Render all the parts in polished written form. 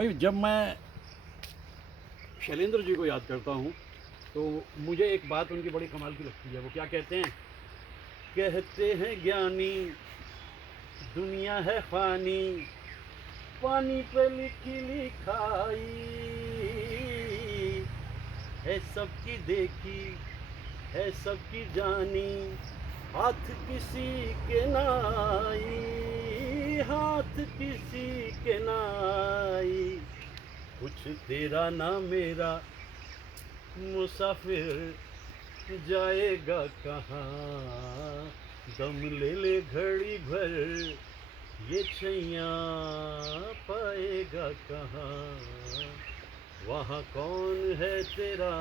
भाई जब मैं शैलेंद्र जी को याद करता हूँ तो मुझे एक बात उनकी बड़ी कमाल की लगती है। वो क्या कहते हैं ज्ञानी दुनिया है फानी, पानी पे लिखी लिखाई है सबकी देखी, है सबकी जानी, हाथ किसी के नाई, हाथ किसी के नाई, कुछ तेरा ना मेरा, मुसाफिर जाएगा कहाँ, दम ले ले घड़ी भर, ये छैया पाएगा कहाँ, वहाँ कौन है तेरा।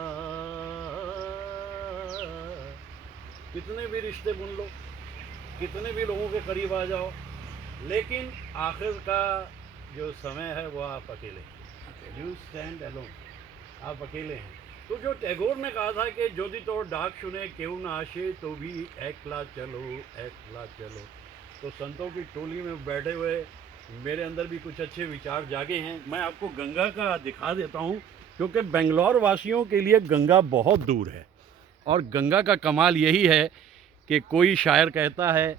कितने भी रिश्ते बुन लो, कितने भी लोगों के करीब आ जाओ, लेकिन आखिर का जो समय है वो आप अकेले, यू स्टैंड अलोन, आप अकेले हैं। तो जो टैगोर ने कहा था कि जोदी तो डाक सुने केहू न आशे, तो भी एकला चलो एकला चलो। तो संतों की टोली में बैठे हुए मेरे अंदर भी कुछ अच्छे विचार जागे हैं। मैं आपको गंगा का दिखा देता हूँ, क्योंकि बेंगलोर वासियों के लिए गंगा बहुत दूर है। और गंगा का कमाल यही है कि कोई शायर कहता है,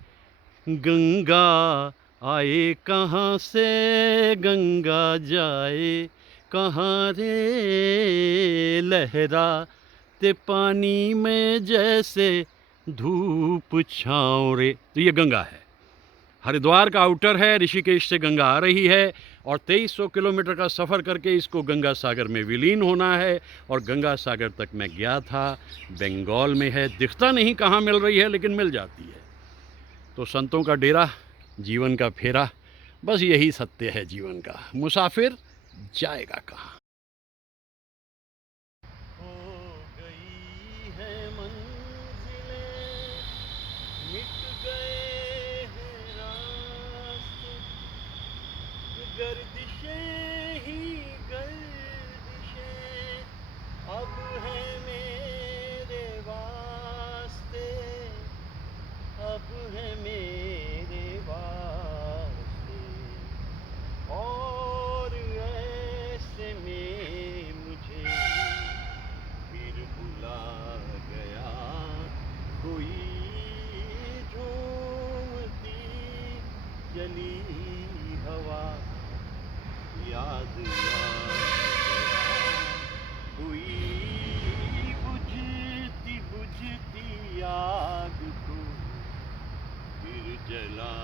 गंगा आए कहाँ से गंगा जाए कहाँ रे, लहराते पानी में जैसे धूप छाँव रे। तो ये गंगा है, हरिद्वार का आउटर है, ऋषिकेश से गंगा आ रही है और 2300 किलोमीटर का सफ़र करके इसको गंगा सागर में विलीन होना है। और गंगा सागर तक मैं गया था, बंगाल में है, दिखता नहीं कहाँ मिल रही है लेकिन मिल जाती है। तो संतों का डेरा, जीवन का फेरा, बस यही सत्य है जीवन का, मुसाफिर जाएगा कहाँ। हो गई है मंजिलें, मिट गए हैं रास्ते, गर्दिशें ही गर्दिशें अब है मेरे वास्ते, अब है मेरे वास्ते। और ऐसे में मुझे फिर बुला गया कोई, झूमती चली हवा, याद आ गया कोई, बुझती बुझती आग को फिर जला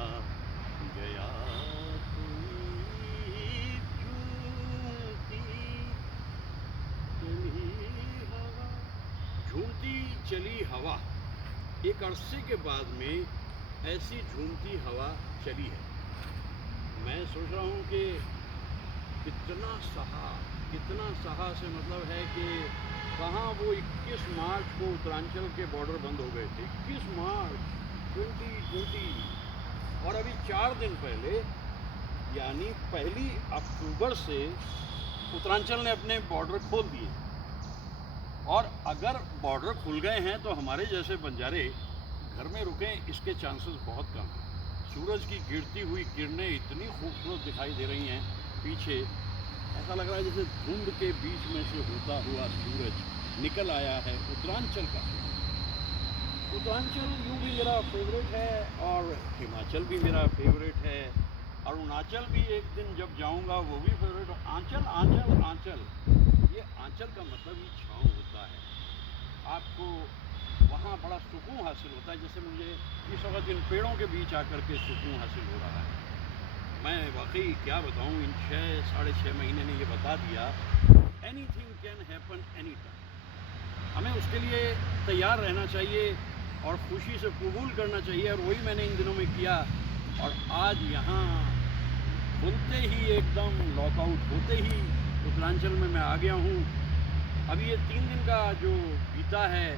गया कोई, झूमती चली हवा। झूमती चली हवा, एक अरसे के बाद में ऐसी झूमती हवा चली है। मैं सोच रहा हूँ कि कितना सहा से मतलब है कि कहाँ वो 21 मार्च को उत्तरांचल के बॉर्डर बंद हो गए थे, 21 मार्च 2020, और अभी 4 दिन पहले यानी 1 अक्टूबर से उत्तरांचल ने अपने बॉर्डर खोल दिए। और अगर बॉर्डर खुल गए हैं तो हमारे जैसे बंजारे घर में रुकें इसके चांसेस बहुत कम हैं। सूरज की गिरती हुई किरणें इतनी खूबसूरत दिखाई दे रही हैं पीछे, ऐसा लग रहा है जैसे धुंध के बीच में से होता हुआ सूरज निकल आया है उत्तरांचल का। उत्तरांचल यूँ भी मेरा फेवरेट है और हिमाचल भी मेरा फेवरेट है, अरुणाचल भी एक दिन जब जाऊंगा वो भी फेवरेट। आंचल आंचल आंचल, ये आंचल का मतलब ही छाँव होता है। आपको वहाँ बड़ा सुकून हासिल होता है, जैसे मुझे इस वक्त इन पेड़ों के बीच आकर के सुकून हासिल हो रहा है। मैं वाकई क्या बताऊँ, इन 6-6.5 महीने ने ये बता दिया, anything can happen any time. हमें उसके लिए तैयार रहना चाहिए और खुशी से कबूल करना चाहिए, और वही मैंने इन दिनों में किया। और आज यहाँ खुलते ही एकदम लॉकआउट होते ही उत्तरांचल में मैं आ गया हूँ। अभी ये 3 दिन का जो बीता है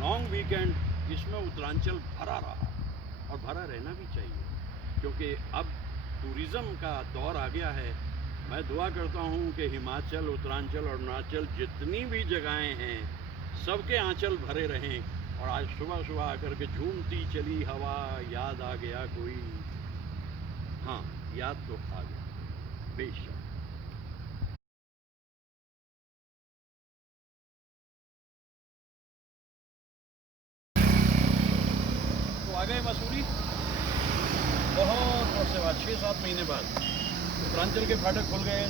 लॉन्ग वीकेंड, इसमें उत्तरांचल भरा रहा और भरा रहना भी चाहिए, क्योंकि अब टूरिज़्म का दौर आ गया है। मैं दुआ करता हूँ कि हिमाचल, उत्तरांचल, अरुणाचल जितनी भी जगहें हैं सबके आंचल भरे रहें। और आज सुबह सुबह आकर के झूमती चली हवा, याद आ गया कोई, हाँ याद तो आ गया बेशक। से बाद, 6-7 महीने बाद उत्तरांचल के फाटक खुल गए।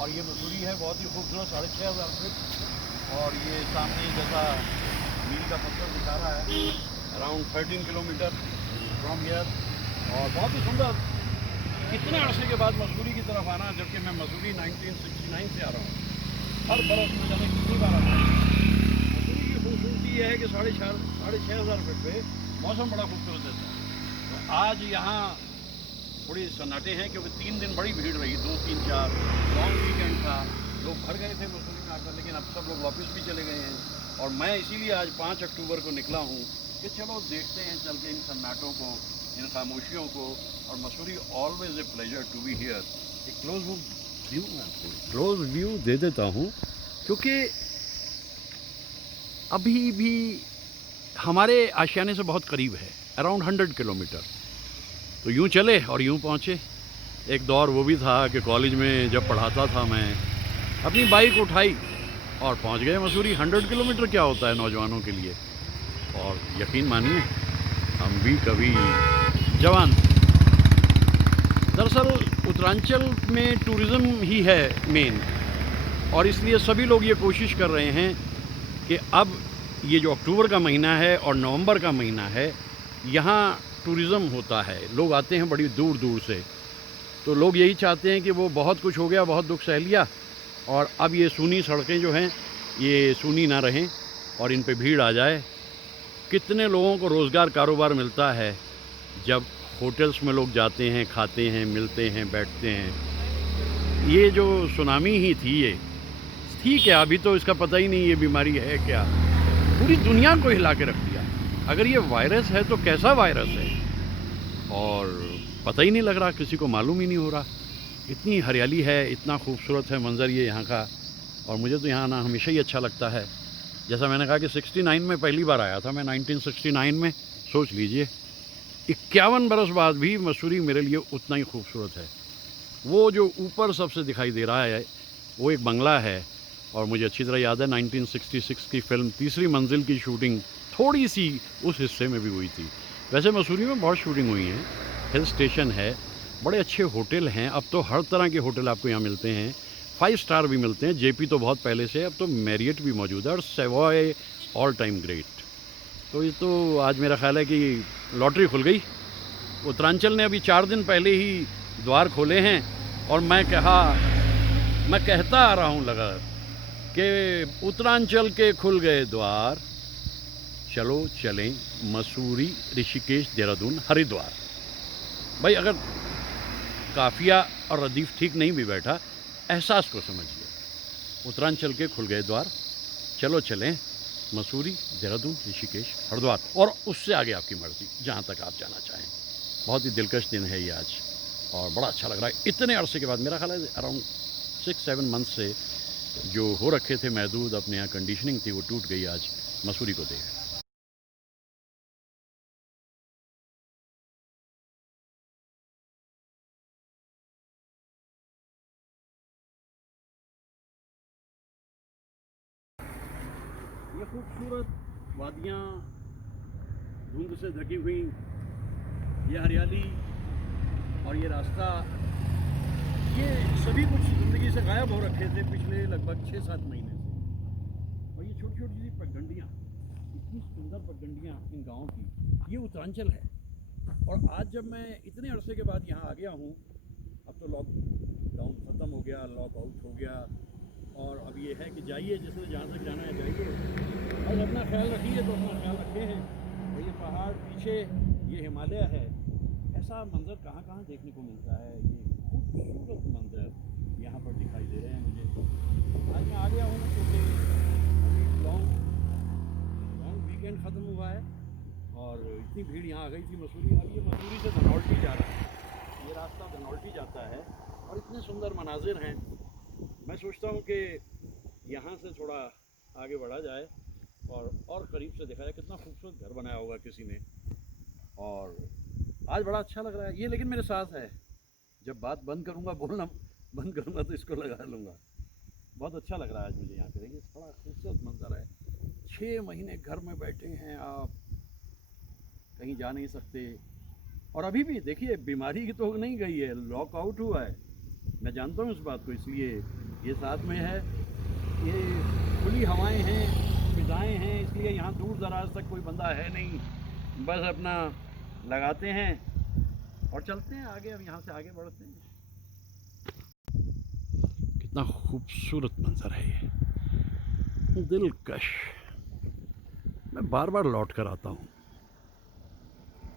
और ये मसूरी है, बहुत ही खूबसूरत, 6500 फीट। और ये सामने जैसा मील का पत्थर दिखा रहा है, अराउंड 13 किलोमीटर फ्रॉम हियर। और बहुत ही सुंदर, कितने अरसे के बाद मसूरी की तरफ आना, जबकि मैं मसूरी 1969 से आ रहा हूँ। हर बरस में जाने कितनी बार आता हूँ। मसूरी की खूबसूरती ये है कि 6,500 फीट पे मौसम बड़ा खूबसूरत रहता है। तो आज यहाँ थोड़ी सन्नाटे हैं, क्योंकि 3 दिन बड़ी भीड़ रही, 2, 3, 4 लॉन्ग वीकेंड था, लोग भर गए थे मसूरी में आकर। लेकिन अब सब लोग वापस भी चले गए हैं। और मैं इसीलिए आज 5 अक्टूबर को निकला हूँ कि चलो देखते हैं चल के इन सन्नाटों को, इन खामोशियों को। और Mussoorie always a pleasure to be here. एक क्लोज व्यू दे देता हूँ, क्योंकि अभी भी हमारे आशियाने से बहुत करीब है, अराउंड 100 किलोमीटर। तो यूँ चले और यूँ पहुँचे। एक दौर वो भी था कि कॉलेज में जब पढ़ाता था मैं, अपनी बाइक उठाई और पहुँच गए मसूरी। 100 किलोमीटर क्या होता है नौजवानों के लिए। और यकीन मानिए, हम भी कभी जवान थे। दरअसल उत्तरांचल में टूरिज़्म ही है मेन, और इसलिए सभी लोग ये कोशिश कर रहे हैं कि अब ये जो अक्टूबर का महीना है और नवंबर का महीना है, यहाँ टूरिज़्म होता है, लोग आते हैं बड़ी दूर दूर से। तो लोग यही चाहते हैं कि वो बहुत कुछ हो गया, बहुत दुख सह लिया, और अब ये सूनी सड़कें जो हैं ये सूनी ना रहें और इन पे भीड़ आ जाए। कितने लोगों को रोज़गार, कारोबार मिलता है जब होटल्स में लोग जाते हैं, खाते हैं, मिलते हैं, बैठते हैं। ये जो सुनामी ही थी, ये थी क्या, अभी तो इसका पता ही नहीं ये बीमारी है क्या, पूरी दुनिया को हिला के रख दिया। अगर ये वायरस है तो कैसा वायरस है, और पता ही नहीं लग रहा, किसी को मालूम ही नहीं हो रहा। इतनी हरियाली है, इतना खूबसूरत है मंज़र ये यहाँ का। और मुझे तो यहाँ आना हमेशा ही अच्छा लगता है। जैसा मैंने कहा कि 69 में पहली बार आया था मैं, 1969 में। सोच लीजिए 51 बरस बाद भी मसूरी मेरे लिए उतना ही खूबसूरत है। वो जो ऊपर सबसे दिखाई दे रहा है वो एक बंगला है। और मुझे अच्छी तरह याद है 1966 की फ़िल्म तीसरी मंजिल की शूटिंग थोड़ी सी उस हिस्से में भी हुई थी। वैसे मसूरी में बहुत शूटिंग हुई है, हिल स्टेशन है, बड़े अच्छे होटल हैं। अब तो हर तरह के होटल आपको यहाँ मिलते हैं, 5 स्टार भी मिलते हैं। जेपी तो बहुत पहले से, अब तो मैरियट भी मौजूद है, और सेवॉय ऑल टाइम ग्रेट। तो ये तो आज मेरा ख्याल है कि लॉटरी खुल गई। उत्तरांचल ने अभी 4 दिन पहले ही द्वार खोले हैं, और मैं कहता आ रहा हूँ लगा कि उत्तरांचल के खुल गए द्वार, चलो चलें मसूरी, ऋषिकेश, देहरादून, हरिद्वार। भाई अगर काफिया और रदीफ ठीक नहीं भी बैठा, एहसास को समझिए। उत्तरांचल के खुल गए द्वार, चलो चलें मसूरी, देहरादून, ऋषिकेश, हरिद्वार, और उससे आगे आपकी मर्ज़ी, जहाँ तक आप जाना चाहें। बहुत ही दिलकश दिन है ये आज, और बड़ा अच्छा लग रहा है इतने अरसे के बाद। मेरा ख्याल है अराउंड 6-7 मंथ से जो हो रखे थे महदूद, अपने यहाँ कंडीशनिंग थी, वो टूट गई आज मसूरी को देख। ये खूबसूरत वादियाँ, धुंध से ढकी हुई, ये हरियाली और ये रास्ता, ये सभी कुछ ज़िंदगी से गायब हो रखे थे पिछले लगभग 6-7 महीने से। और ये छोटी छोटी सी पगडंडियाँ, इतनी सुंदर पगडंडियाँ इन गाँव की, ये उत्तरांचल है। और आज जब मैं इतने अरसे के बाद यहाँ आ गया हूँ, अब तो लॉकडाउन ख़त्म हो गया, लॉकआउट हो गया, और अब ये है कि जाइए, जिसने जहाँ तक जाना है जाइए, और अपना ख्याल रखिए तो अपना ख्याल रखे हैं। और ये पहाड़ पीछे, ये हिमालय है, ऐसा मंज़र कहाँ कहाँ देखने को मिलता है। ये खूबसूरत मंज़र यहाँ पर दिखाई दे रहे हैं मुझे। आज मैं आ गया हूँ क्योंकि अभी लॉन्ग वीकेंड ख़त्म हुआ है, और इतनी भीड़ यहाँ आ गई थी मसूरी। अब ये मसूरी से धनौल्टी जा रहा है, ये रास्ता धनौल्टी जाता है, और इतने सुंदर मनाजिर हैं। मैं सोचता हूँ कि यहाँ से थोड़ा आगे बढ़ा जाए और करीब से देखा जाए कितना खूबसूरत घर बनाया होगा किसी ने। और आज बड़ा अच्छा लग रहा है ये, लेकिन मेरे साथ है। जब बात बंद करूँगा, बोलना बंद करूँगा, तो इसको लगा लूँगा। बहुत अच्छा लग रहा है आज मुझे यहाँ पे। देखिए बड़ा खूबसूरत मंजर है। 6 महीने घर में बैठे हैं आप, कहीं जा नहीं सकते, और अभी भी देखिए बीमारी की तो नहीं गई है, लॉक आउट हुआ है, मैं जानता हूँ इस बात को, इसलिए ये साथ में है, ये खुली हवाएं हैं, फिजाएं हैं, इसलिए यहाँ दूर दराज तक कोई बंदा है नहीं, बस अपना लगाते हैं और चलते हैं आगे। अब यहाँ से आगे बढ़ते हैं। कितना खूबसूरत मंजर है ये, दिलकश। मैं बार बार लौट कर आता हूँ।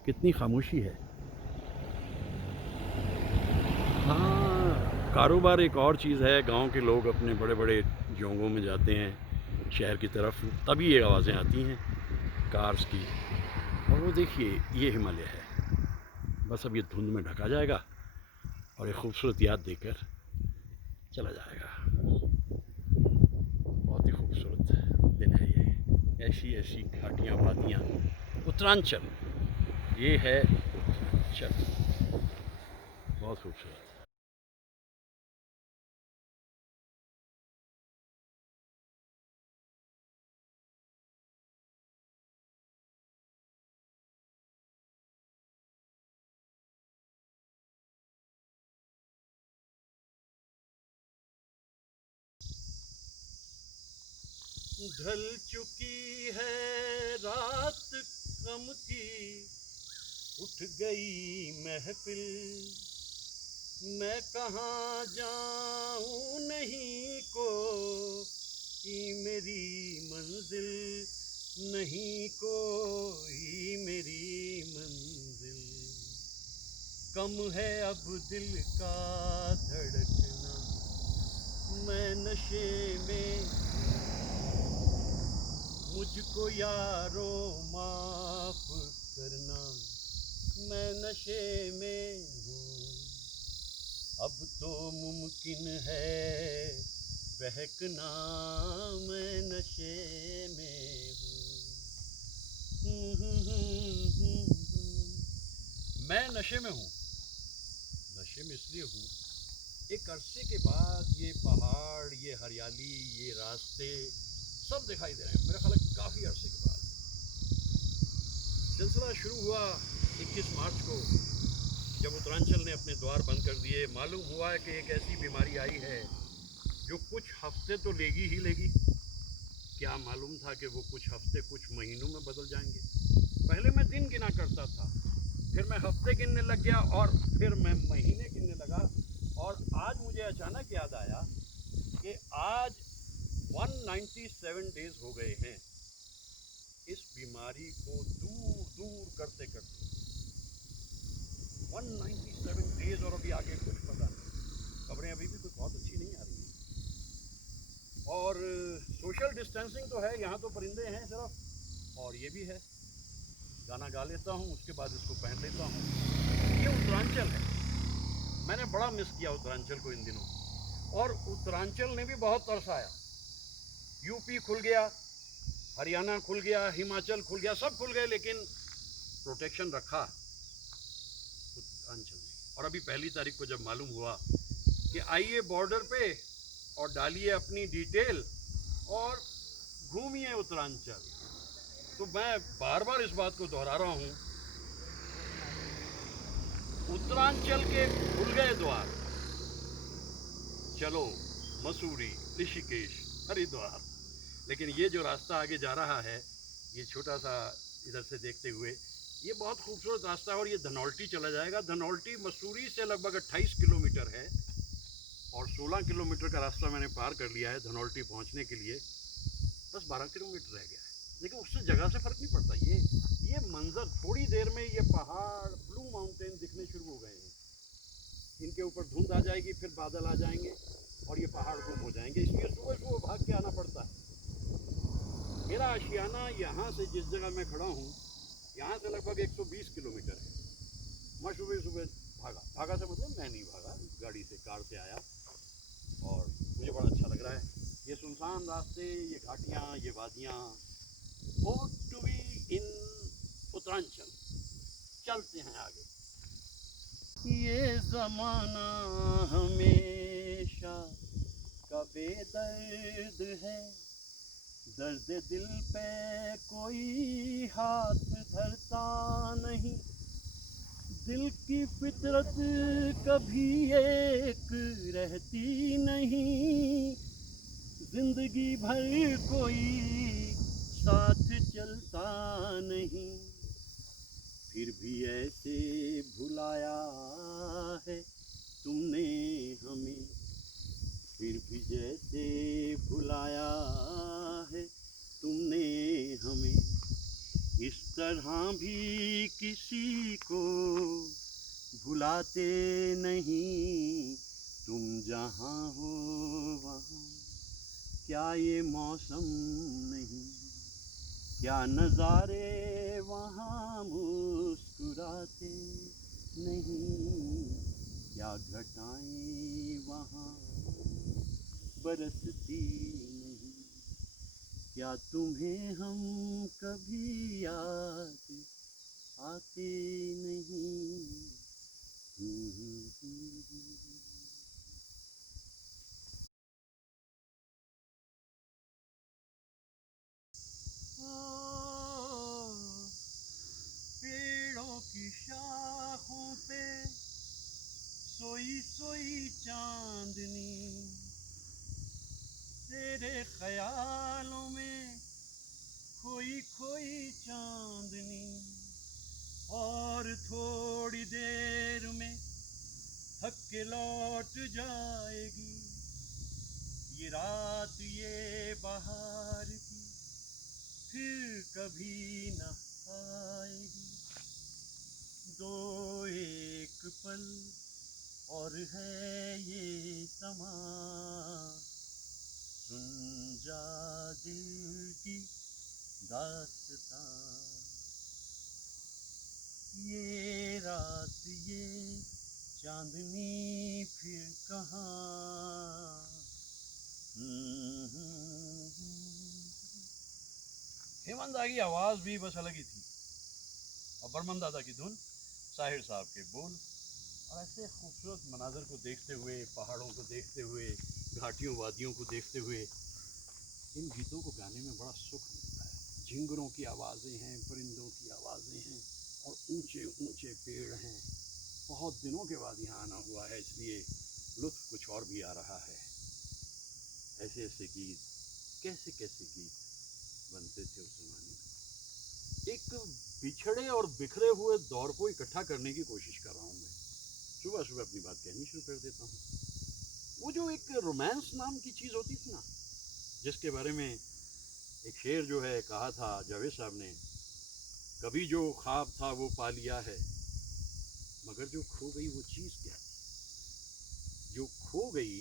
कितनी खामोशी है। हाँ, कारोबार एक और चीज़ है। गांव के लोग अपने बड़े बड़े जोंगों में जाते हैं शहर की तरफ, तभी ये आवाज़ें आती हैं कार्स की। और वो देखिए ये हिमालय है, बस अब ये धुंध में ढका जाएगा और एक खूबसूरत याद देकर चला जाएगा। बहुत ही खूबसूरत दिन है ये। ऐसी ऐसी घाटियाँ वादियाँ, उत्तरांचल ये है उत्तरांचल, बहुत खूबसूरत। ढल चुकी है रात कम की, उठ गई महफिल, मैं कहाँ जाऊँ नहीं कोई मेरी मंजिल, नहीं कोई मेरी मंजिल, कम है अब दिल का धड़कना, मैं नशे में, मुझको यारो माफ करना, मैं नशे में हूँ, अब तो मुमकिन है बहकना, मैं नशे में हूँ। मैं नशे में हूँ। नशे में इसलिए हूँ, एक अरसे के बाद ये पहाड़, ये हरियाली, ये रास्ते सब दिखाई दे रहे हैं। मेरा ख्याल है काफ़ी अरसे के बाद सिलसिला शुरू हुआ 21 मार्च को, जब उत्तरांचल ने अपने द्वार बंद कर दिए। मालूम हुआ है कि एक ऐसी बीमारी आई है जो कुछ हफ्ते तो लेगी ही लेगी। क्या मालूम था कि वो कुछ हफ्ते कुछ महीनों में बदल जाएंगे। पहले मैं दिन गिना करता था, फिर मैं हफ्ते गिनने लग गया और फिर मैं महीने गिनने लगा। और आज मुझे अचानक याद आया कि आज 197 डेज हो गए हैं इस बीमारी को दूर दूर करते करते। 197 डेज, और अभी आगे कुछ पता नहीं। खबरें अभी भी कुछ बहुत अच्छी नहीं आ रही हैं। और सोशल डिस्टेंसिंग तो है, यहाँ तो परिंदे हैं सिर्फ, और ये भी है। गाना गा लेता हूँ, उसके बाद इसको पहन लेता हूँ। ये उत्तरांचल है। मैंने बड़ा मिस किया उत्तरांचल को इन दिनों, और उत्तरांचल ने भी बहुत तरसाया। यूपी खुल गया, हरियाणा खुल गया, हिमाचल खुल गया, सब खुल गए, लेकिन प्रोटेक्शन रखा उत्तरांचल ने। और अभी 1 तारीख को जब मालूम हुआ कि आइए बॉर्डर पे और डालिए अपनी डिटेल और घूमिए उत्तरांचल, तो मैं बार बार इस बात को दोहरा रहा हूँ, उत्तरांचल के खुल गए द्वार। चलो मसूरी, ऋषिकेश, हरिद्वार। लेकिन ये जो रास्ता आगे जा रहा है, ये छोटा सा इधर से देखते हुए, ये बहुत खूबसूरत रास्ता है और ये धनौल्टी चला जाएगा। धनौल्टी मसूरी से लगभग 28 किलोमीटर है और 16 किलोमीटर का रास्ता मैंने पार कर लिया है धनौल्टी पहुंचने के लिए। बस 12 किलोमीटर रह गया है, लेकिन उससे जगह से फ़र्क नहीं पड़ता। ये मंज़र, थोड़ी देर में ये पहाड़, ब्लू माउंटेन दिखने शुरू हो गए हैं। इनके ऊपर धुंध आ जाएगी, फिर बादल आ जाएंगे और ये पहाड़ गुम हो जाएंगे, इसलिए सुबह सुबह भाग के आना पड़ता है। मेरा आशियाना यहाँ से, जिस जगह मैं खड़ा हूँ, यहाँ से लगभग 120 किलोमीटर है। मैं सुबह सुबह भागा से मतलब मैं नहीं भागा, गाड़ी से, कार से आया और मुझे बड़ा अच्छा लग रहा है। ये सुनसान रास्ते, ये घाटियाँ, ये वादियाँ, टू बी इन उत्तरांचल। चलते हैं आगे। ये ज़माना हमेशा का बेदर्द है, दर्द दिल पे कोई हाथ धरता नहीं, दिल की फितरत कभी एक रहती नहीं, जिंदगी भर कोई साथ चलता नहीं, फिर भी ऐसे भुलाया है तुमने हमें, फिर भी जैसे भुलाया है तुमने हमें, इस तरह भी किसी को भुलाते नहीं, तुम जहाँ हो वहाँ क्या ये मौसम नहीं, क्या नज़ारे वहाँ मुस्कुराते नहीं, क्या घटाएं वहाँ बरसती नहीं, क्या तुम्हें हम कभी याद आते नहीं। पेड़ों की शाखों पे सोई सोई चांदनी, तेरे ख्यालों में खोई खोई चांदनी, और थोड़ी देर में थक के लौट जाएगी, ये रात ये बहार की फिर कभी न आएगी, दो एक पल और है ये समा, सुन जा दिल की दास्तां, ये रात ये चांदनी फिर कहाँ। हेमंत दा की आवाज़ भी बस अलग ही थी, और बर्मन दादा की धुन, साहिर साहब के बोल, और ऐसे खूबसूरत मनाजर को देखते हुए, पहाड़ों को देखते हुए, घाटियों वादियों को देखते हुए, इन गीतों को गाने में बड़ा सुख मिलता है। झिंगुरों की आवाज़ें हैं, परिंदों की आवाज़ें हैं, और ऊंचे ऊंचे पेड़ हैं। बहुत दिनों के बाद यहाँ आना हुआ है, इसलिए लुत्फ़ कुछ और भी आ रहा है। ऐसे ऐसे गीत, कैसे कैसे गीत बनते थे उस ज़माने में। एक बिछड़े और बिखरे हुए दौर को इकट्ठा करने की कोशिश कर रहा हूँ मैं। सुबह सुबह अपनी बात कहनी शुरू कर देता हूँ। वो जो एक रोमांस नाम की चीज़ होती थी ना, जिसके बारे में एक शेर जो है कहा था जावेद साहब ने, कभी जो ख्वाब था वो पा लिया है, मगर जो खो गई वो चीज़ क्या थी। जो खो गई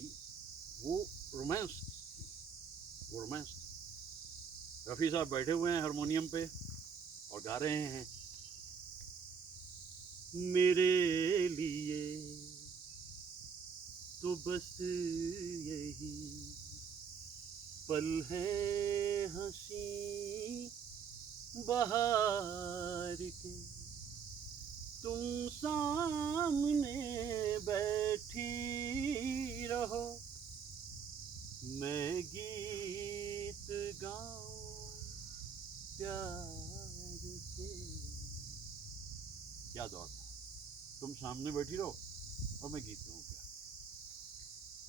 वो रोमांस थी, वो रोमांस थी। रफ़ी साहब बैठे हुए हैं हारमोनियम पे और गा रहे हैं, मेरे लिए तो बस यही पल है हंसी बहार के, तुम सामने बैठी रहो, मैं गीत गाऊं प्यार के। क्या दौर था, तुम सामने बैठी रहो और मैं गीत गाऊं प्यार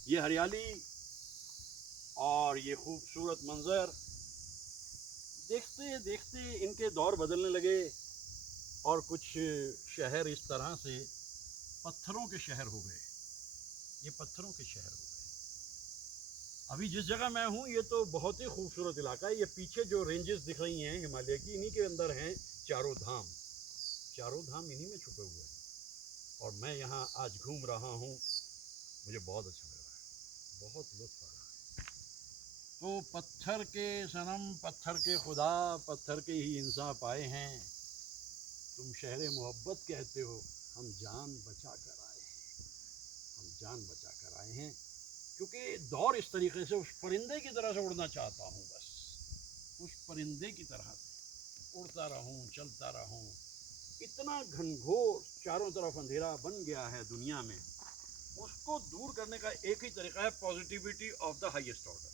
के। ये हरियाली और ये खूबसूरत मंजर देखते देखते इनके दौर बदलने लगे, और कुछ शहर इस तरह से पत्थरों के शहर हो गए। ये पत्थरों के शहर हो गए। अभी जिस जगह मैं हूँ ये तो बहुत ही खूबसूरत इलाका है। ये पीछे जो रेंजेस दिख रही हैं हिमालय की, इन्हीं के अंदर हैं चारों धाम। चारों धाम इन्हीं में छुपे हुए हैं, और मैं यहाँ आज घूम रहा हूँ। मुझे बहुत अच्छा लग रहा है, बहुत लुत्फ़ आ रहा है। तो पत्थर के सनम, पत्थर के खुदा, पत्थर के ही इंसान पाए हैं, तुम शहर मोहब्बत कहते हो, हम जान बचा कर आए हैं, हम जान बचा कर आए हैं। क्योंकि दौर इस तरीके से, उस परिंदे की तरह से उड़ना चाहता हूँ, बस उस परिंदे की तरह से उड़ता रहूँ, चलता रहूँ। इतना घनघोर चारों तरफ अंधेरा बन गया है दुनिया में, उसको दूर करने का एक ही तरीका है, positivity of the highest order.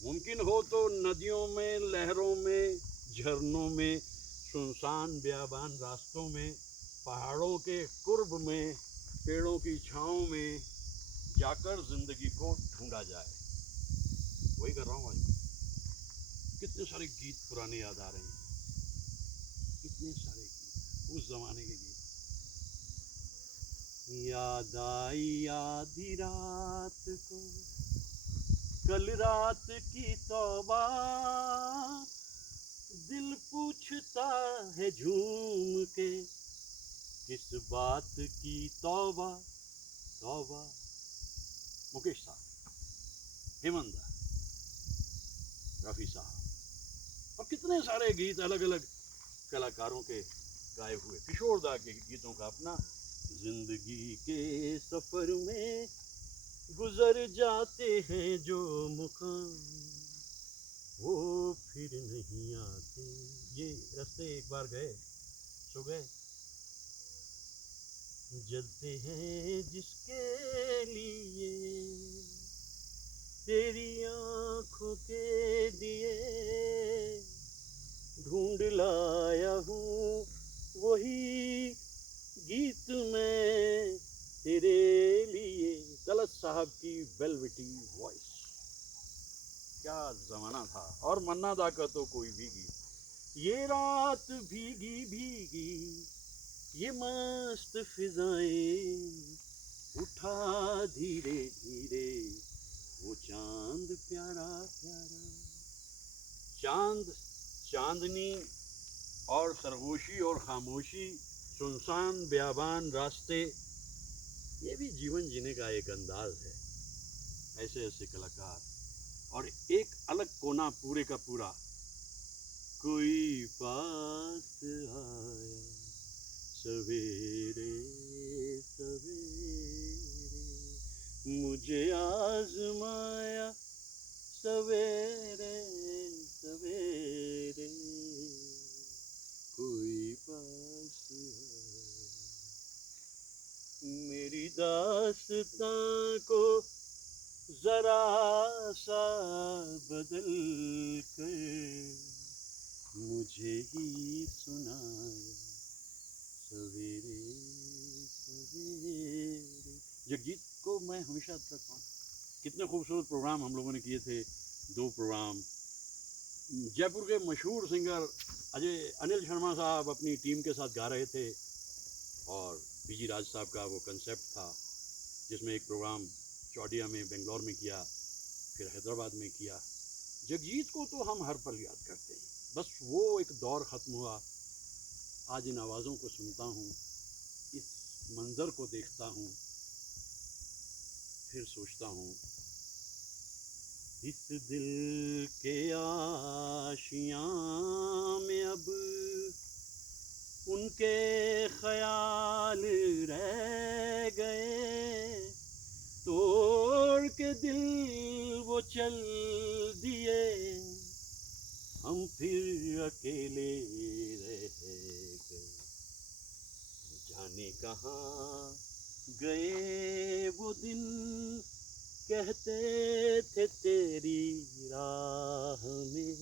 मुमकिन हो तो नदियों में, लहरों में, झरनों में, सुनसान बेयाबान रास्तों में पहाड़ों के कुर्ब में, पेड़ों की छाँव में जाकर जिंदगी को ढूंढा जाए। वही कर रहा हूँ आज। कितने सारे गीत पुराने याद आ रहे हैं, कितने सारे गीत, उस जमाने के गीत। याद आई आधी रात को, कल रात की तौबा, दिल पूछता है झूम के, किस बात की तौबा तौबा। मुकेश साहब, हेमंत दा, रफ़ी साहब, और कितने सारे गीत अलग अलग कलाकारों के गाए हुए। किशोर दा के गीतों का अपना। जिंदगी के सफर में गुजर जाते हैं जो मुकाम, वो फिर नहीं आते। ये रास्ते एक बार गए सो गए, जलते हैं जिसके लिए तेरी आंखों के दिए, ढूंढ लाया हूँ वही गीत में तेरे लिए। तलत साहब की वेलवेटी वॉइस, क्या जमाना था। और मन्ना दा का तो कोई भी गीत। ये रात भीगी भीगी, ये मस्त फिजाएं, उठा धीरे धीरे वो चांद प्यारा प्यारा। चांद, चांदनी और सरगोशी और खामोशी, सुनसान बेयाबान रास्ते, ये भी जीवन जीने का एक अंदाज है। ऐसे ऐसे कलाकार। और एक अलग कोना पूरे का पूरा, कोई पास आया सवेरे सवेरे, मुझे आजमाया सवेरे सवेरे, कोई पास आया। मेरी दास्तां को जरा सा बदल कर मुझे ही सुनाया सवेरे सवेरे। जगजीत को मैं हमेशा याद करता हूँ। कितने खूबसूरत प्रोग्राम हम लोगों ने किए थे। 2 प्रोग्राम। जयपुर के मशहूर सिंगर अनिल शर्मा साहब अपनी टीम के साथ गा रहे थे, और पीजी राज साहब का वो कंसेप्ट था, जिसमें एक प्रोग्राम चौडिया में, बेंगलोर में किया, फिर हैदराबाद में किया। जगजीत को तो हम हर पल याद करते हैं। बस वो एक दौर ख़त्म हुआ। आज इन आवाज़ों को सुनता हूँ, इस मंज़र को देखता हूँ, फिर सोचता हूँ, इस दिल के आशियाँ में अब उनके ख्याल रह गए, तोड़ के दिल वो चल दिए, हम फिर अकेले रह गए। जाने कहाँ गए वो दिन, कहते थे तेरी राह में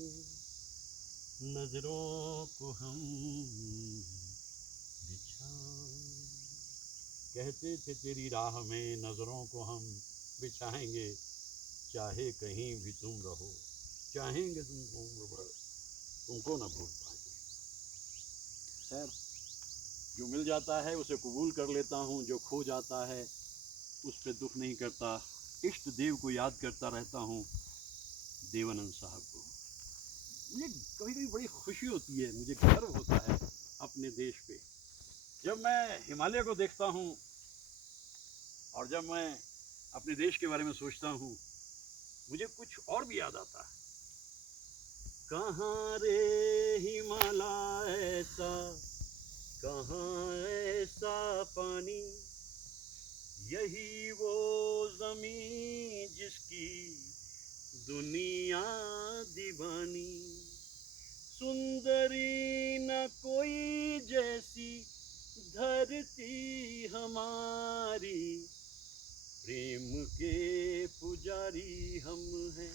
नजरों को हम बिछाएं, कहते थे तेरी राह में नजरों को हम बिछाएंगे, चाहे कहीं भी तुम रहो, चाहेंगे तुमको उम्र भर, तुमको ना भूल पाएंगे। खैर, जो मिल जाता है उसे कबूल कर लेता हूँ, जो खो जाता है उस पर दुख नहीं करता। इष्ट देव को याद करता रहता हूँ, देवानंद साहब को। मुझे कभी कभी बड़ी खुशी होती है, मुझे गर्व होता है अपने देश पे। जब मैं हिमालय को देखता हूँ और जब मैं अपने देश के बारे में सोचता हूँ, मुझे कुछ और भी याद आता है। कहाँ रे हिमालय ऐसा, कहाँ ऐसा पानी, यही वो ज़मीं जिसकी दुनिया दीवानी, सुंदरी न कोई जैसी धरती हमारी, प्रेम के पुजारी हम हैं,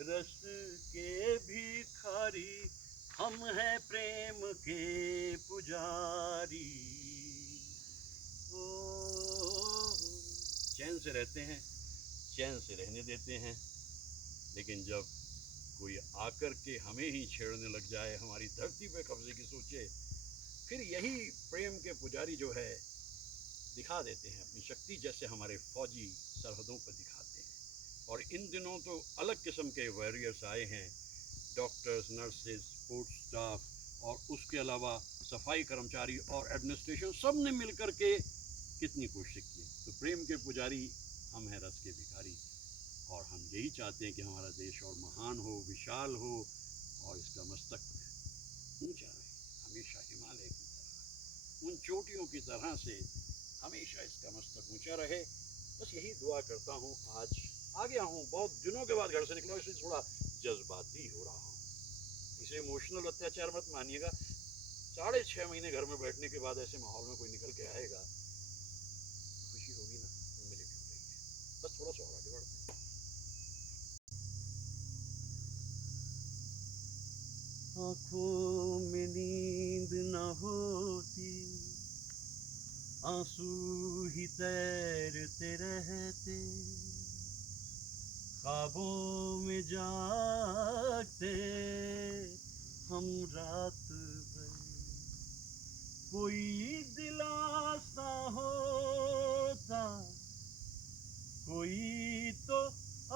रस के भिखारी हम हैं, प्रेम के पुजारी। से रहते हैं, चैन से रहने देते हैं। लेकिन जब कोई आकर के हमें ही छेड़ने लग जाए, हमारी धरती पे कब्जे की सोचे, फिर यही प्रेम के पुजारी जो है दिखा देते हैं अपनी शक्ति, जैसे हमारे फौजी सरहदों पर दिखाते हैं। और इन दिनों तो अलग किस्म के वॉरियर्स आए हैं, डॉक्टर्स, नर्सेज, सपोर्ट स्टाफ और उसके अलावा सफाई कर्मचारी और एडमिनिस्ट्रेशन, सब ने मिलकर के कितनी कोशिश की। तो प्रेम के पुजारी हम हैं, रस के भिखारी। और हम यही चाहते हैं कि हमारा देश और महान हो, विशाल हो और इसका मस्तक ऊंचा रहे, हमेशा हिमालय की तरह, उन चोटियों की तरह से हमेशा इसका मस्तक ऊंचा रहे। बस यही दुआ करता हूँ। आज आ गया हूँ, बहुत दिनों के बाद घर से निकला, इसलिए थोड़ा जज्बाती हो रहा हूँ। इसे इमोशनल अत्याचार मत मानिएगा। 6.5 महीने घर में बैठने के बाद ऐसे माहौल में कोई निकल के आएगा, खुशी होगी ना, मुझे भी हो रही है। बस थोड़ा सा और आगे बढ़ते हैं। आँखों में नींद न होती, आंसू ही तैरते रहते, ख्वाबों में जागते हम रात भर। कोई दिलासा होता, कोई तो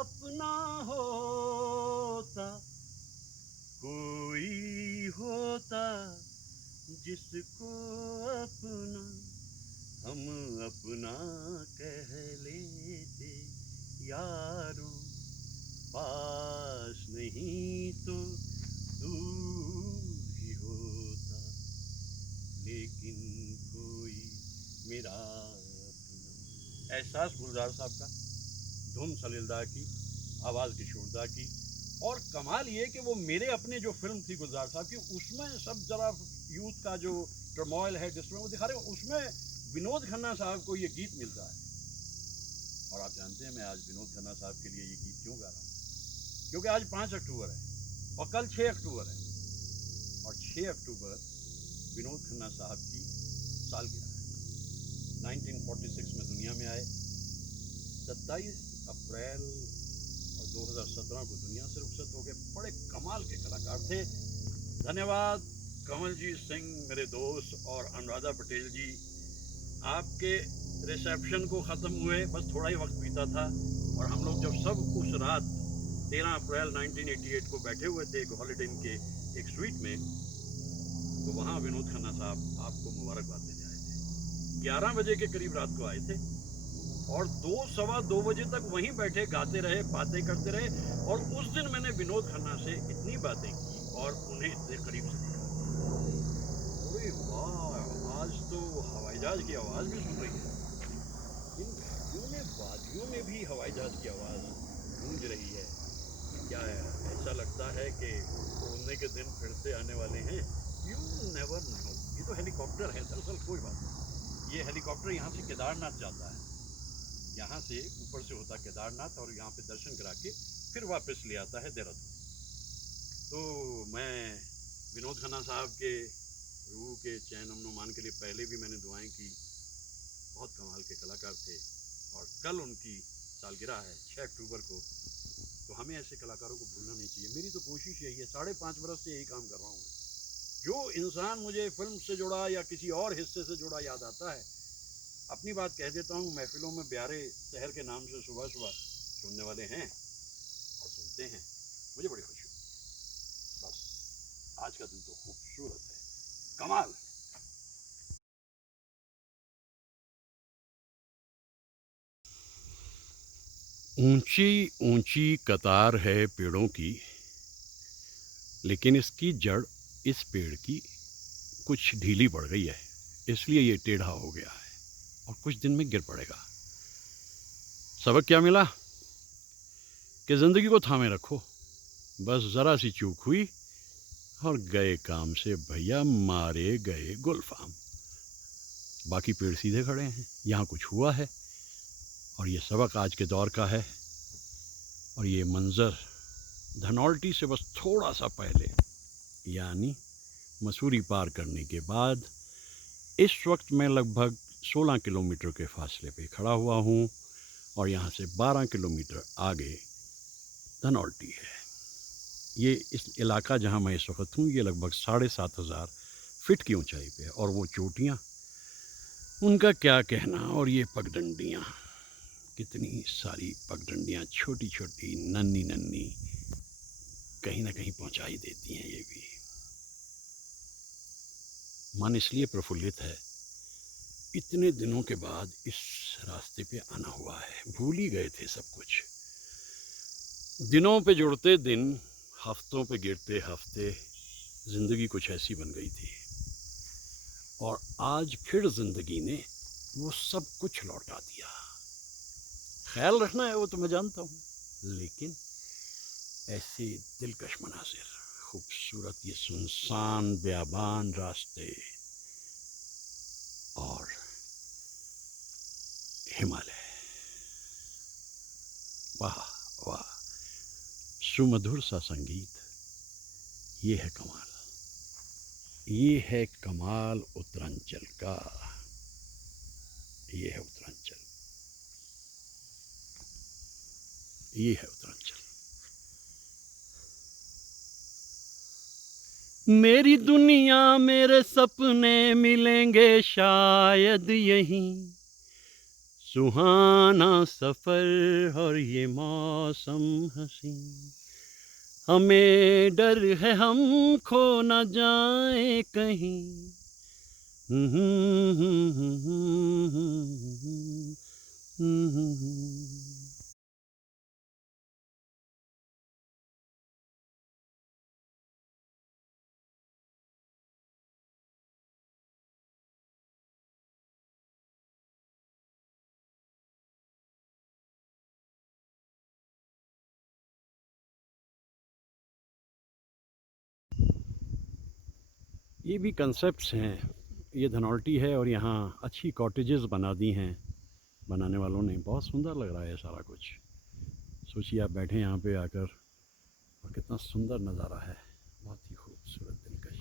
अपना होता, कोई होता जिसको अपना हम अपना कह लेते। यारो पास नहीं तो दूर ही होता, लेकिन कोई मेरा अपना। एहसास गुलजार साहब का, धुन सलीलदा की, आवाज़ किशोरदा की। और कमाल ये कि वो मेरे अपने जो फिल्म थी गुलजार साहब की, उसमें सब जरा यूथ का जो टर्मोइल है जिसमें वो दिखा रहे हैं, उसमें विनोद खन्ना साहब को ये गीत मिलता है। और आप जानते हैं मैं आज विनोद खन्ना साहब के लिए ये गीत क्यों गा रहा हूँ? क्योंकि आज 5 अक्टूबर है और कल 6 अक्टूबर है। और 6 अक्टूबर विनोद खन्ना साहब की सालगिरह है। 1946 में दुनिया में आए, 27 अप्रैल और 2017 को दुनिया से रुखसत हो गए। बड़े कमाल के कलाकार थे। धन्यवाद कमलजीत सिंह मेरे दोस्त और अनुराधा पटेल जी, आपके रिसेप्शन को ख़त्म हुए बस थोड़ा ही वक्त बीता था और हम लोग जब सब उस रात 13 अप्रैल 1988 को बैठे हुए थे हॉलीडे इन के एक स्वीट में, तो वहाँ विनोद खन्ना साहब आपको मुबारकबाद देने आए थे। 11 बजे के करीब रात को आए थे और 2 सवा 2 बजे तक वहीं बैठे गाते रहे, बातें करते रहे। और उस दिन मैंने विनोद खन्ना से इतनी बातें की और उन्हें इतने करीब से देखा। अरे वाह, आज तो हवाई जहाज की आवाज़ भी सुन रही है। इन घाटियों में, वादियों में भी हवाई जहाज की आवाज़ गूंज रही है। क्या है, ऐसा लगता है कि उड़ने के दिन फिर से आने वाले हैं। You never know. ये तो हेलीकॉप्टर है दरअसल, कोई बात नहीं। ये हेलीकॉप्टर यहाँ से केदारनाथ जाता है, यहाँ से ऊपर से होता केदारनाथ और यहाँ पे दर्शन करा के फिर वापस ले आता है देहरादून। तो मैं विनोद खन्ना साहब के रूह के चैन अमन मान के लिए पहले भी मैंने दुआएं की। बहुत कमाल के कलाकार थे और कल उनकी सालगिरह है 6 अक्टूबर को। तो हमें ऐसे कलाकारों को भूलना नहीं चाहिए। मेरी तो कोशिश यही है, 5.5 बरस से यही काम कर रहा हूँ। जो इंसान मुझे फिल्म से जुड़ा या किसी और हिस्से से जुड़ा याद आता है, अपनी बात कह देता हूँ। महफिलों में प्यारे शहर के नाम से सुबह सुबह सुनने वाले हैं और सुनते हैं, मुझे बड़ी खुशी होती है। बस आज का दिन तो खूबसूरत है, कमाल है। ऊंची ऊंची कतार है पेड़ों की, लेकिन इसकी जड़ इस पेड़ की कुछ ढीली पड़ गई है, इसलिए ये टेढ़ा हो गया है और कुछ दिन में गिर पड़ेगा। सबक क्या मिला? कि ज़िंदगी को थामे रखो। बस ज़रा सी चूक हुई और गए काम से भैया, मारे गए गुलफाम। बाकी पेड़ सीधे खड़े हैं, यहाँ कुछ हुआ है और ये सबक आज के दौर का है। और ये मंज़र धनौल्टी से बस थोड़ा सा पहले, यानी मसूरी पार करने के बाद, इस वक्त मैं लगभग 16 किलोमीटर के फासले पे खड़ा हुआ हूँ और यहाँ से 12 किलोमीटर आगे धनौल्टी है। ये इस इलाका जहाँ मैं इस वक्त हूँ, ये लगभग 7,500 फीट की ऊंचाई पे है। और वो चोटियाँ, उनका क्या कहना। और ये पगडंडियाँ, कितनी सारी पगडंडियाँ, छोटी छोटी, नन्ही नन्ही, कहीं ना कहीं पहुँचाई देती हैं। ये भी मन इसलिए प्रफुल्लित है, इतने दिनों के बाद इस रास्ते पे आना हुआ है। भूल ही गए थे सब कुछ। दिनों पे जुड़ते दिन, हफ्तों पे गिरते हफ्ते, ज़िंदगी कुछ ऐसी बन गई थी। और आज फिर ज़िंदगी ने वो सब कुछ लौटा दिया। ख्याल रखना है वो तो मैं जानता हूँ, लेकिन ऐसे दिलकश मनाजिर, खूबसूरत ये सुनसान बेयाबान रास्ते और हिमालय, वाह वाह, सुमधुर सा संगीत। ये है कमाल, ये है कमाल उत्तरांचल का। ये है उत्तरांचल, ये है उत्तरांचल। मेरी दुनिया मेरे सपने मिलेंगे शायद यहीं, सुहाना सफर और ये मौसम हसी। हमें डर है हम खो न जाए कहीं। ये भी कंसेप्ट्स हैं। ये धनौल्टी है और यहाँ अच्छी कॉटेजेस बना दी हैं बनाने वालों ने। बहुत सुंदर लग रहा है सारा कुछ। सोचिए आप बैठे यहाँ पे आकर और कितना सुंदर नज़ारा है, बहुत ही खूबसूरत, दिलकश।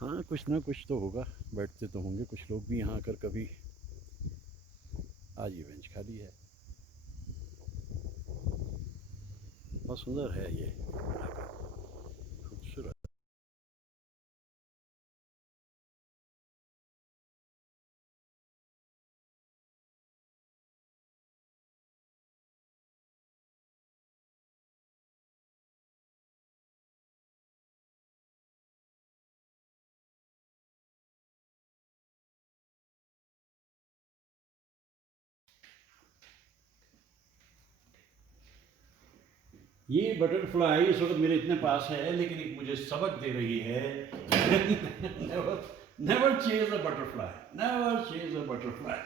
हाँ, कुछ ना कुछ तो होगा, बैठते तो होंगे कुछ लोग भी यहाँ आकर कभी। आज ये बेंच खाली है। बहुत सुंदर है ये इलाका, खूबसूरत। ये बटरफ्लाई इस वक्त मेरे इतने पास है, लेकिन एक मुझे सबक दे रही है। Never never chase a butterfly, never chase a butterfly.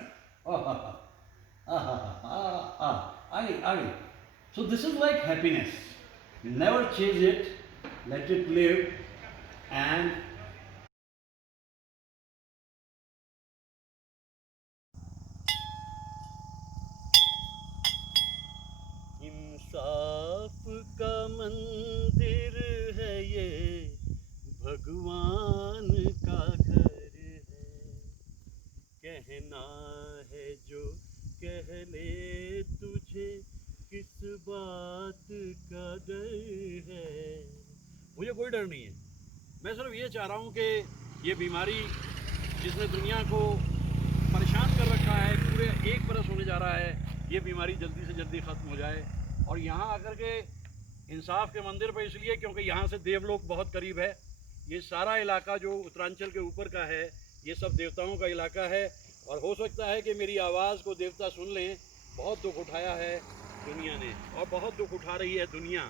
आगे आगे। So this is like happiness, never chase it, let it live. And इंसाफ का मंदिर है ये, भगवान का घर है। कहना है जो कह ले तुझे, किस बात का डर है। मुझे कोई डर नहीं है। मैं सिर्फ ये चाह रहा हूँ कि ये बीमारी जिसने दुनिया को परेशान कर रखा है, पूरे 1 बरस होने जा रहा है, ये बीमारी जल्दी से जल्दी ख़त्म हो जाए। और यहाँ आकर के इंसाफ के मंदिर पर इसलिए क्योंकि यहाँ से देवलोक बहुत करीब है। ये सारा इलाका जो उत्तरांचल के ऊपर का है, ये सब देवताओं का इलाका है। और हो सकता है कि मेरी आवाज़ को देवता सुन लें। बहुत दुख उठाया है दुनिया ने, और बहुत दुख उठा रही है दुनिया।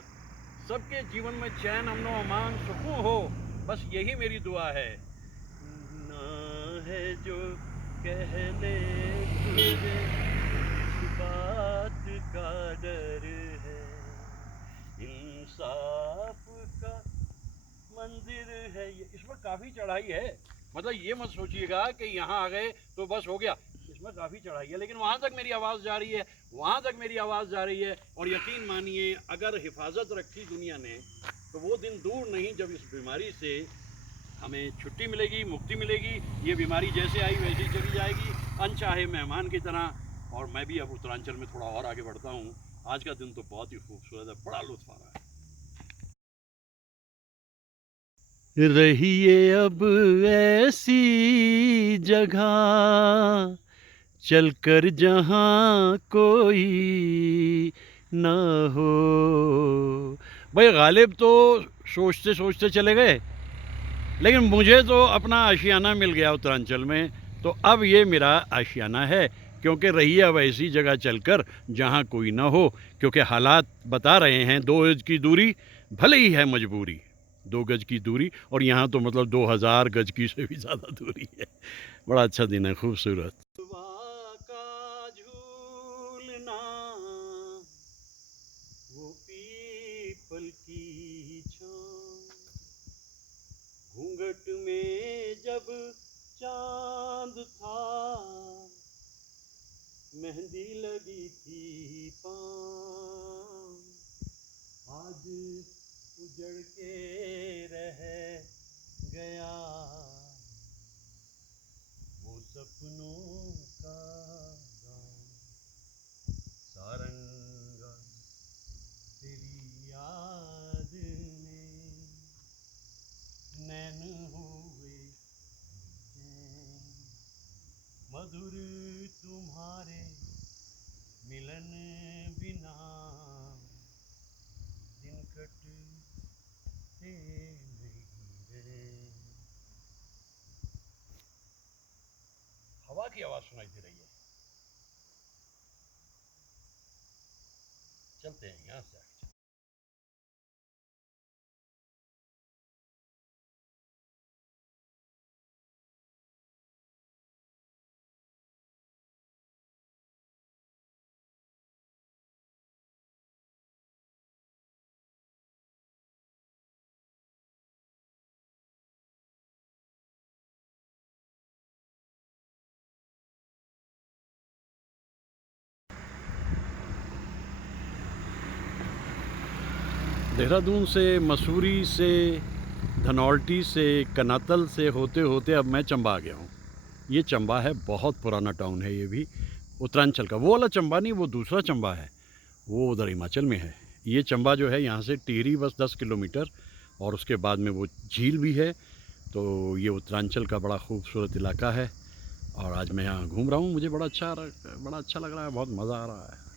सबके जीवन में चैन, अमन व अमान, सुकून हो, बस यही मेरी दुआ है। ना है जो कह ले तुझे, इस बात का डर है। इंसाफ का मंदिर है ये। इसमें काफ़ी चढ़ाई है, मतलब ये मत सोचिएगा कि यहाँ आ गए तो बस हो गया। इसमें काफ़ी चढ़ाई है, लेकिन वहाँ तक मेरी आवाज़ जा रही है, वहाँ तक मेरी आवाज़ जा रही है। और यकीन मानिए, अगर हिफाजत रखी दुनिया ने, तो वो दिन दूर नहीं जब इस बीमारी से हमें छुट्टी मिलेगी, मुक्ति मिलेगी। ये बीमारी जैसे आई वैसे ही चली जाएगी। अनचाहे मेहमान की तरह। और मैं भी अब उत्तरांचल में थोड़ा और आगे बढ़ता हूँ। आज का दिन तो बहुत ही खूबसूरत है, बड़ा लुत्फ आ रहा है। रहिए अब ऐसी जगह चलकर जहाँ कोई ना हो। भाई गालिब तो सोचते सोचते चले गए, लेकिन मुझे तो अपना आशियाना मिल गया उत्तरांचल में। तो अब ये मेरा आशियाना है, क्योंकि रहिए अब ऐसी जगह चलकर जहाँ कोई ना हो। क्योंकि हालात बता रहे हैं 2 गज की दूरी, भले ही है मजबूरी। 2 गज की दूरी, और यहाँ तो मतलब 2000 गज की से भी ज़्यादा दूरी है। बड़ा अच्छा दिन है, खूबसूरत। का झूलना, वो पीपल की छाँव, घूंघट में जब चांद था, मेहंदी लगी थी पाँव, आज उजड़ के रह गया वो सपनों का गाँव। सारंगा तेरी याद में नैन हुए चैन, मधुर तुम्हारे मिलन बिना दिन कटते नहीं रहे। हवा की आवाज सुनाई दे रही है। चलते हैं यहाँ से आगे। देहरादून से, मसूरी से, धनौल्टी से, कनातल से होते होते अब मैं चंबा आ गया हूँ। ये चंबा है, बहुत पुराना टाउन है ये भी, उत्तरांचल का। वो वाला चंबा नहीं, वो दूसरा चंबा है, वो उधर हिमाचल में है। ये चंबा जो है यहाँ से टिहरी बस 10 किलोमीटर, और उसके बाद में वो झील भी है। तो ये उत्तरांचल का बड़ा खूबसूरत इलाका है, और आज मैं यहाँ घूम रहा हूँ। मुझे बड़ा अच्छा लग रहा है, बहुत मज़ा आ रहा है।